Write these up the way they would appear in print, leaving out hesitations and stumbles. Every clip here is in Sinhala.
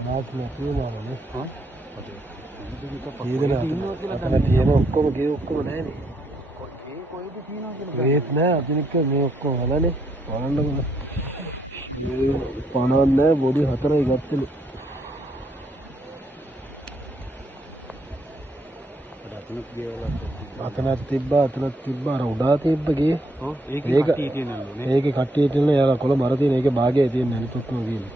අනාත් නැතිවමනේ. හා? අතන තියෙන ඔක්කොම ගේ ඔක්කොම නැහැනේ. කොයිද තියෙනවා කියලා. ඒත් නෑ අතනික මේ ඔක්කොම වලනේ. වලන්නකො. මේ පණවන්න නෑ බොඩි 4යි ගත්තලු. අතනක් තිබ්බා අර උඩා තිබ්බ ගේ. ඔව් ඒකේ කට්ටිය තියෙනවලු නේ. ඒකේ කට්ටිය තියෙනවා යාලා කොළ මර තියෙන ඒකේ භාගයයි තියෙන්නේ අනිත් ඔක්කොම ගියේ.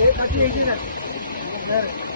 ඒ කට්ටිය ඉන්නේ නැහැ.